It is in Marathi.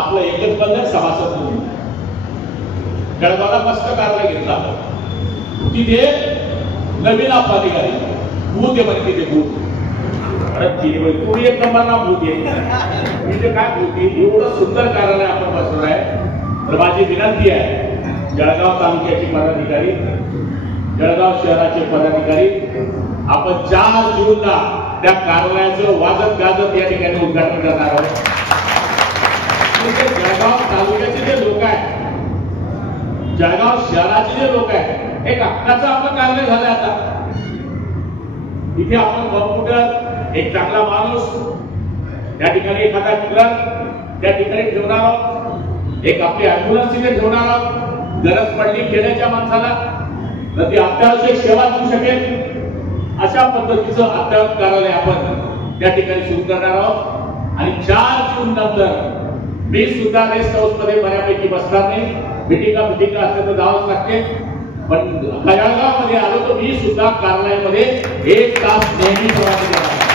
आपलं एकच बंधन सभासद तुम्ही जळगावला मस्त कार्यालय घेतला तिथे नवीन अधिकारी बूथ आहे म्हणे तिथे बूथ तू एक नंबर ना बूथ आहे तिथे काय होती एवढं सुंदर कार्यालय आपण बसवलं आहे. तर माझी विनंती आहे जळगाव तालुक्याचे पदाधिकारी जळगाव शहराचे पदाधिकारी आपण 4 जूनला त्या कार्यालयाचं वाजत गाजत या ठिकाणी उद्घाटन करणार आहोत. जळगाव तालुक्याचे जे लोक आहेत जळगाव शहराचे जे लोक आहेत एक हक्काचं आपलं कार्य झालं. आता इथे आपण कॉम्प्युटर एक चांगला माणूस त्या ठिकाणी एखादा कूलर त्या ठिकाणी ठेवणार आहोत. एक आपली अँब्युलन्स तिथे ठेवणार आहोत. गरज पडली खेड्याच्या माणसाला तर ती अत्यावश्यक सेवा देऊ शकेल अशा पद्धतीचं अद्ययावत कार्यालय आपण त्या ठिकाणी सुरू करणार आहोत. आणि 4 जून नंतर मी सुद्धा रेस्ट हाऊस मध्ये बऱ्यापैकी बसणार नाही. मिटिंगा असल्या तर जावंच लागते. पण जळगाव मध्ये आलो तर मी सुद्धा कार्यालयामध्ये 1 तास नेहमी प्रवास करणार.